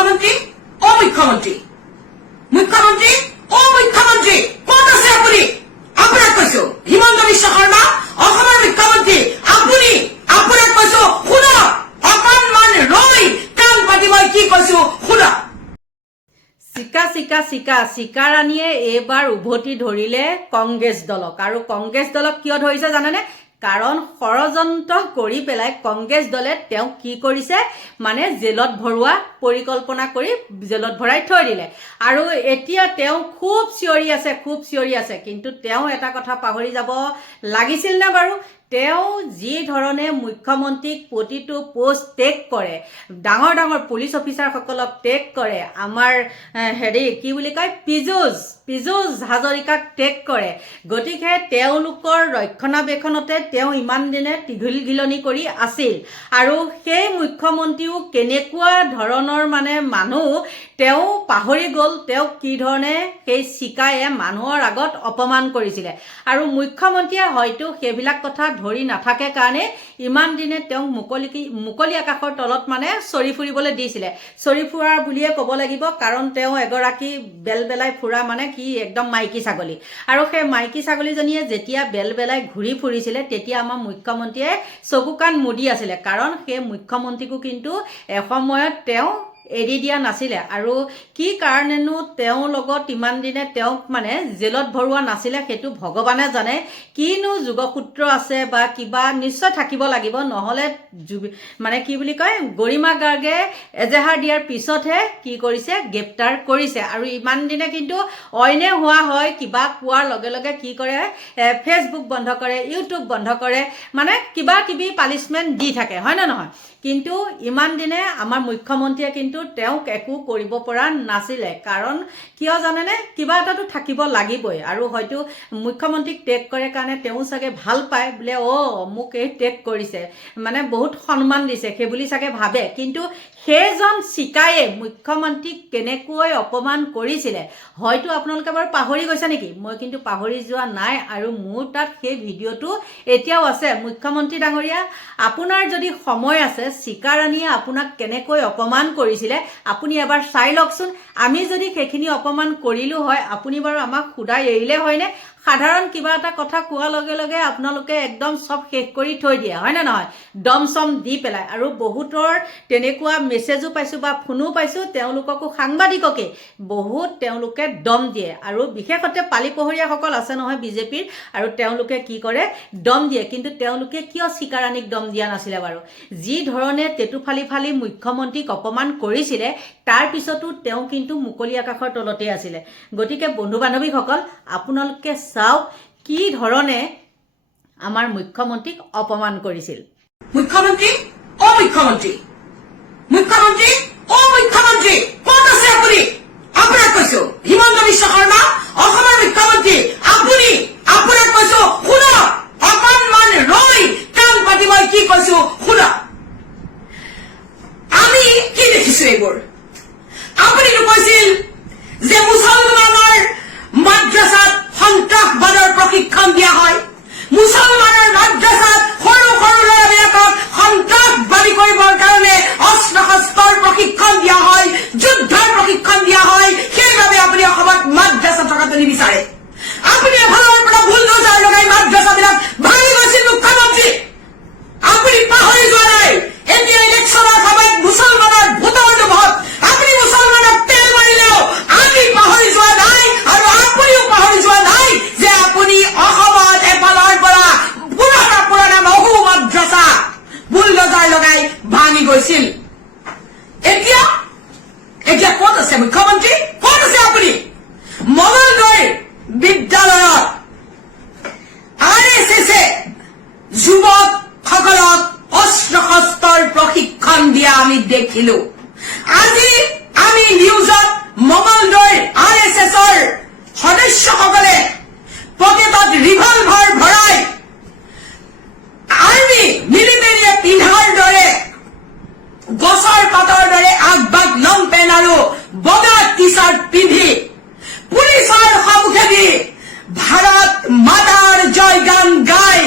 মুখ্যমন্ত্ৰী ক'ত আছে আপুনি? আপোনাক কৈছো হিমন্ত বিশ্ব শৰ্মা অসমৰ মুখ্যমন্ত্ৰী আপুনি, আপোনাক কৈছো শুনক, অকণমান ৰৈ কাম পাতি মই কি কৈছো শুনক। চিকাৰাণীয়ে এইবাৰ উভতি ধৰিলে কংগ্ৰেছ দলক। আৰু কংগ্ৰেছ দলক কিয় ধৰিছে জানেনে? কাৰণ ষড়যন্ত্ৰ কৰি পেলাই কংগ্ৰেছ দলে তেওঁক কি কৰিছে, মানে জেলত ভৰোৱা পৰিকল্পনা কৰি জেলত ভৰাই থৈ দিলে। আৰু এতিয়া তেওঁ খুব চিঞৰি আছে। কিন্তু তেওঁ এটা কথা পাহৰি যাব লাগিছিল নে বাৰু? তেওঁ যি ধৰণে মুখ্যমন্ত্ৰীক প্ৰতিটো পোষ্ট টেগ কৰে, ডাঙৰ পুলিচ অফিচাৰসকলক টেগ কৰে, আমাৰ কি বুলি কয় পীযুষ হাজৰিকাক টেগ কৰে, গতিকে তেওঁলোকৰ ৰক্ষণাবেক্ষণতে তেওঁ ইমান দিনে ঘিলঘিলনি কৰি আছিল। আৰু সেই মুখ্যমন্ত্ৰীও কেনেকুৱা ধৰণৰ মানে মানুহ তেওঁ পাহৰি গ'ল, তেওঁক কি ধৰণে সেই চিকায়ে মানুহৰ আগত অপমান কৰিছিলে। আৰু মুখ্যমন্ত্ৰীয়ে হয়তো সেইবিলাক কথা ধৰি নাথাকে কাৰণে ইমান দিনে তেওঁক মুকলি আকাশৰ তলত মানে চৰি ফুৰিবলৈ দিছিলে। চৰি ফুৰা বুলিয়ে ক'ব লাগিব, কাৰণ তেওঁ এগৰাকী বেলবেলাই ফুৰা মানে কি একদম মাইকী ছাগলী। আৰু সেই মাইকী ছাগলীজনীয়ে যেতিয়া বেলবেলাই ঘূৰি ফুৰিছিলে তেতিয়া আমাৰ মুখ্যমন্ত্ৰীয়ে চকু কাণ মুদি আছিলে, কাৰণ সেই মুখ্যমন্ত্ৰীকো কিন্তু এসময়ত তেওঁ এৰি দিয়া নাছিলে। আৰু কি কাৰণেনো তেওঁৰ লগত ইমান দিনে তেওঁক মানে জেলত ভৰোৱা নাছিলে সেইটো ভগৱানে জানে। কিনো যোগসূত্ৰ আছে বা কিবা নিশ্চয় থাকিব লাগিব, নহ'লে মানে কি বুলি কয় গৰিমা গাৰ্গে এজাহাৰ দিয়াৰ পিছতহে কি কৰিছে, গ্ৰেপ্তাৰ কৰিছে। আৰু ইমান দিনে কিন্তু অইনে হোৱা হয়, কিবা কোৱাৰ লগে লগে কি কৰে, ফেচবুক বন্ধ কৰে, ইউটিউব বন্ধ কৰে, মানে কিবা কিবি পানিছমেণ্ট দি থাকে, হয় নে নহয়? কিন্তু ইমান দিনে আমাৰ মুখ্যমন্ত্ৰীয়ে কিন্তু তেওঁক একো কৰিব পৰা নাছিলে। কাৰণ কিয় জানেনে? কিবা এটাতো থাকিব লাগিবই। আৰু হয়তো মুখ্যমন্ত্ৰীক টেগ কৰে কাৰণে তেওঁ চাগে ভাল পায়, বোলে মোক এই টেগ কৰিছে, মানে বহুত সন্মান দিছে, সেই বুলি চাগে ভাবে। কিন্তু সেইজন চিকায়ে মুখ্যমন্ত্ৰীক কেনেকৈ অপমান কৰিছিলে হয়তো আপোনালোকে বাৰু পাহৰি গৈছে নেকি? মই কিন্তু পাহৰি যোৱা নাই, আৰু মোৰ তাত সেই ভিডিঅ'টো এতিয়াও আছে। মুখ্যমন্ত্ৰী ডাঙৰীয়া, আপোনাৰ যদি সময় আছে, চিকাৰাণীয়ে আপোনাক কেনেকৈ অপমান কৰিছিলে আপুনি এবাৰ চাই লওকচোন। আমি যদি সেইখিনি অপমান কৰিলো হয়, আপুনি বাৰু আমাক সুদাই এৰিলে হয়নে? সাধাৰণ কিবা এটা কথা কোৱাৰ লগে লগে আপোনালোকে একদম চব শেষ কৰি থৈ দিয়ে, হয় নে নহয়? দম চম দি পেলাই। আৰু বহুতৰ তেনেকুৱা মেছেজো পাইছোঁ বা ফোনো পাইছোঁ, তেওঁলোককো সাংবাদিককে বহুত তেওঁলোকে দম দিয়ে। আৰু বিশেষতে পালিপহৰীয়াসকল আছে নহয় বিজেপিৰ, আৰু তেওঁলোকে কি কৰে, দম দিয়ে। কিন্তু তেওঁলোকে কিয় চিকাৰাণীক দম দিয়া নাছিলে বাৰু? যি ধৰণে টেটু ফালি মুখ্যমন্ত্ৰীক অপমান কৰিছিলে, তাৰ পিছতো তেওঁ কিন্তু মুকলি আকাশৰ তলতে আছিলে। গতিকে বন্ধু বান্ধৱীসকল, আপোনালোকে চাওক কি ধৰণে আমাৰ মুখ্যমন্ত্ৰীক অপমান কৰিছিল। মুখ্যমন্ত্ৰী ক'ত আছে আপুনি? আপোনাক কৈছো হিমন্ত বিশ্ব শৰ্মা অসমৰ মুখ্যমন্ত্ৰী আপুনি, আপোনাক কৈছো শুনক, অকণমান ৰৈ কাম পাতি মই কি কৈছো শুনক। আমি কি দেখিছো এইবোৰ? আপুনিতো কৈছিল যে মুছলমানৰ মাদ্ৰাছাত সন্ত্ৰাসবাদৰ প্ৰশিক্ষণ দিয়া হয়, মুছলমানৰ মাদ্ৰাছাত সৰু ল'ৰাবিলাকক সন্ত্ৰাসবাদী কৰিবৰ কাৰণে অস্ত্ৰ শস্ত্ৰৰ প্ৰশিক্ষণ দিয়া হয়, যুদ্ধৰ প্ৰশিক্ষণ দিয়া হয়। সেইবাবে আপুনি অসমত মাদ্ৰাছা থকাটো নিবিচাৰে। আপুনি এফালৰ পৰা বুলডোজাৰ লগাই মাদ্ৰাছাবিলাক ভাঙি গৈছিল মুখ্যমন্ত্ৰী। আপুনি পাহৰি যোৱা নাই, এতিয়া ইলেকশ্যনৰ সময়ত মুছলমানৰ ভোটৰ লোভত আপুনি মুছলমানক তেল মাৰিলেও আমি পাহৰি যোৱা নাই, আৰু আপুনিও পাহৰি যোৱা নাই যে আপুনি অসমত এফালৰ পৰা পুৰণা মহু মাদ্ৰাছা বুলডোজাৰ লগাই ভাঙি গৈছিল। এতিয়া ক'ত আছে মুখ্যমন্ত্ৰী? ক'ত আছে আপুনি? মঙলদৈৰ বিদ্যালয়ত RSSে যুৱকসকলক অস্ত্ৰ শস্ত্ৰৰ প্ৰশিক্ষণ দিয়া আমি দেখিলো। আজি আমি নিউজত মঙলদৈৰ RSSৰ সদস্যসকলে পকেটত ৰিভলভাৰ ভৰাই আৰ্মি মিলিটাৰীয়ে পিন্ধাৰ দৰে গছৰ পাতৰ দৰে আগবাগ লং পেণ্ট আৰু বগা টি চাৰ্ট পিন্ধি পুলিচৰ সন্মুখেদি ভাৰত মাতাৰ জয়গান গাই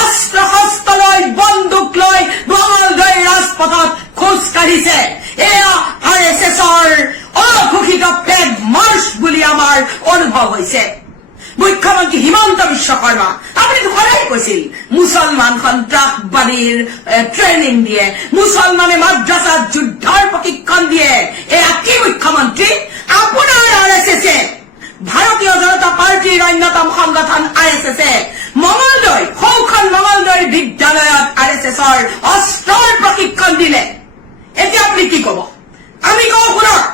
অস্ত্ৰ শস্ত্ৰ লৈ বন্দুক লৈ মঙলদৈ ৰাজপথত খোজ কাঢ়িছে। এয়া RSSৰ হৈছে মুখ্যমন্ত্ৰী হিমন্ত বিশ্ব শৰ্মা আপুনিতো সদায় কৈছিল মুছলমান সন্ত্ৰাসবাদীৰ ট্ৰেইনিং দিয়ে মুছলমানে মাদ্ৰাছাত যুদ্ধৰ প্ৰশিক্ষণ দিয়ে এয়া কি মুখ্যমন্ত্ৰী আপোনাৰ আৰএছএছে ভাৰতীয় জনতা পাৰ্টীৰ অন্যতম সংগঠন আৰএছএছে মঙলদৈ সৌখন মঙলদৈৰ বিদ্যালয়ত আৰএছএছৰ অস্ত্ৰৰ প্ৰশিক্ষণ দিলে এতিয়া আপুনি কি কব আমি কওঁ শুনক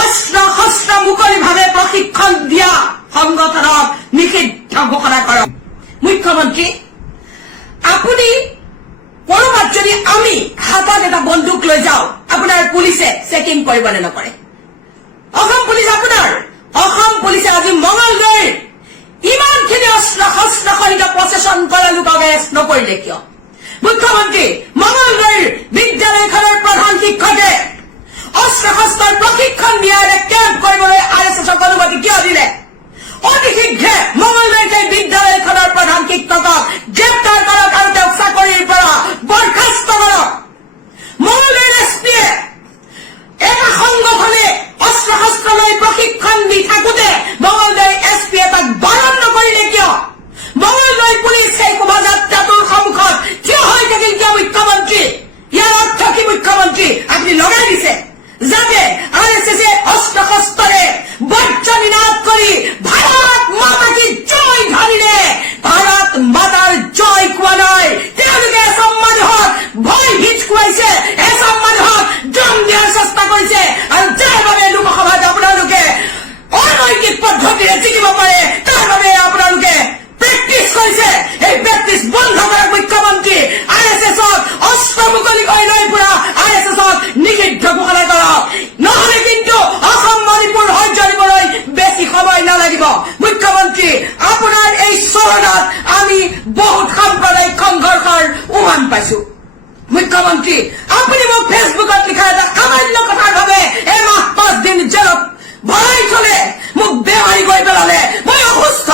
অস্ত্ৰ শস্ত্ৰ মুকলিভাৱে প্ৰশিক্ষণ দিয়া সংগঠনক নিষিদ্ধ ঘোষণা কৰক মুখ্যমন্ত্ৰী আপুনি কৰবাত যদি আমি হাতত এটা বন্দুক লৈ যাওঁ আপোনাৰ পুলিচে চেকিং কৰিব নে নকৰে অসম পুলিচ আপোনাৰ অসম পুলিচে আজি মঙলদৈৰ ইমানখিনি অস্ত্ৰ শস্ত্ৰ সহিত প্ৰচেছন কৰা লোকক এৰেষ্ট নকৰিলে কিয় মুখ্যমন্ত্ৰী মঙলদৈৰ বিদ্যালয়খনৰ প্ৰধান শিক্ষকে অস্ত্ৰ শস্ত্ৰৰ প্ৰশিক্ষণ দিয়াৰ কেম্প কৰিবলৈ আৰএছএছক অনুমতি কিয় দিলে অতি শীঘ্ৰে মঙলদৈৰ সেই বিদ্যালয়খনৰ প্ৰধান শিক্ষকক গ্ৰেপ্তাৰ কৰক আৰু তেওঁক চাকৰিৰ পৰা বৰ্খাস্ত কৰক মঙলদৈৰ এছপিয়ে এটা সংগঠনে অস্ত্ৰ শস্ত্ৰ লৈ প্ৰশিক্ষণ দি থাকোঁতে মঙলদৈৰ এছপিয়ে তাক বাৰণ নকৰিলে কিয় মঙলদৈৰ পুলিচ সেই শোভাযাত্ৰাটোৰ সন্মুখত থিয় হৈ থাকিল কিয় মুখ্যমন্ত্ৰী ইয়াৰ অৰ্থ কি মুখ্যমন্ত্ৰী আপুনি লগাই দিছে যাতে আৰএছএছে অস্ত্ৰ শস্ত্ৰে বজ্ৰনিনাদ কৰি ভাৰত মাতা কি জয় ধাৰিলে ভাৰত মাতাৰ জয় কোৱা নাই তেওঁলোকে এচাম মানুহক ভয় ভীত খুৱাইছে এচাম মানুহক ড্ৰাম দিয়াৰ চেষ্টা কৰিছে আৰু যাৰ বাবে লোকসভাত আপোনালোকে অনৈতিক পদ্ধতিৰে জিকিব পাৰে তাৰ বাবে আপোনালোকে প্ৰেক্টিচ কৰিছে এই প্ৰেক্টিচ বন্ধ কৰক মুখ্যমন্ত্ৰী আৰএছএছক অস্ত্ৰ মুকলি কৰি লৈ পুৰা আৰএছএছক নিষিদ্ধ ঘোষণা কৰক নহলে কিন্তু অসম মণিপুৰ সহ্য দিবলৈ বেছি সময় নালাগিব মুখ্যমন্ত্ৰী আপোনাৰ এই চৰণত আমি বহুত সাম্প্ৰদায়িক সংঘৰ্ষৰ উমান পাইছো মুখ্যমন্ত্ৰী আপুনি মোক ফেচবুকত লিখা এটা সামান্য কথাৰ বাবে এমাহ 5 দিন জেলত ভৰাই থলে মোক বেমাৰী কৰি পেলালে মই অসুস্থ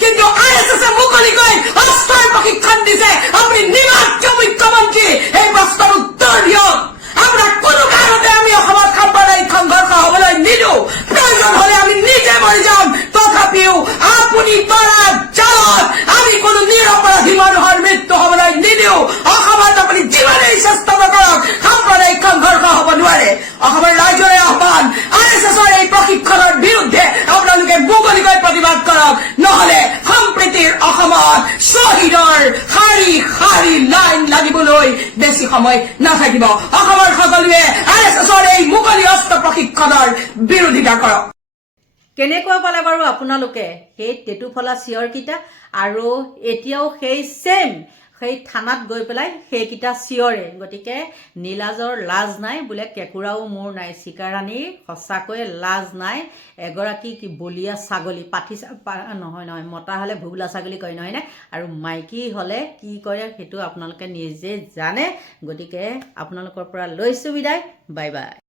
কিন্তু আৰএছএছে মুকলিকৈ অস্ত্ৰৰ প্ৰশিক্ষণ দিছে আপুনি নিমাত্ৰ মুখ্যমন্ত্ৰী এই প্ৰশ্নৰ উত্তৰ দিয়ক আপোনাক কোনো কাৰণতে আমি অসমত সাম্প্ৰদায়িক সংঘৰ্ষ হবলৈ নিদিওঁ প্ৰয়োজন হলে আমি নিজে মৰি যাম তথাপিও আপুনি পাৰা জালত আমি কোনো নিৰপৰাধী মানুহৰ মৃত্যু হবলৈ নিদিওঁ অসমত আপুনি যিমানেই চেষ্টা নকৰক সাম্প্ৰদায়িক সংঘৰ্ষ হব নোৱাৰে অসমৰ ৰাইজৰে আহ্বান আৰএছএছৰ এই প্ৰশিক্ষণৰ বিৰুদ্ধে আপোনালোকে মুকলিকৈ প্ৰতিবাদ কৰক নহলে সম্প্ৰীতিৰ অসমত শ্বহীদৰ শাৰী শাৰী লাইন লাগিবলৈ বেছি সময় নাথাকিব অসমৰ সকলোৱে আৰএছএছৰ এই মুকলি অস্ত্ৰ প্ৰশিক্ষণৰ বিৰোধিতা কৰক কেনেকৈ পালে বাৰু আপোনালোকে সেই টেটুফলা চিঞৰকেইটা আৰু এতিয়াও সেই থানাত গৈ পেলাই সেইকেইটা চিঞৰে গতিকে নীলাজৰ লাজ নাই বোলে কেঁকুৰাও মোৰ নাই চিকাৰাণীৰ সঁচাকৈ লাজ নাই এগৰাকী কি বলিয়া ছাগলী পাঠি নহয় মতা হ'লে ভুগুলা ছাগলী কয় নহয়নে আৰু মাইকী হ'লে কি কৰে সেইটো আপোনালোকে নিজে জানে গতিকে আপোনালোকৰ পৰা লৈছোঁ বিদায় বাই বাই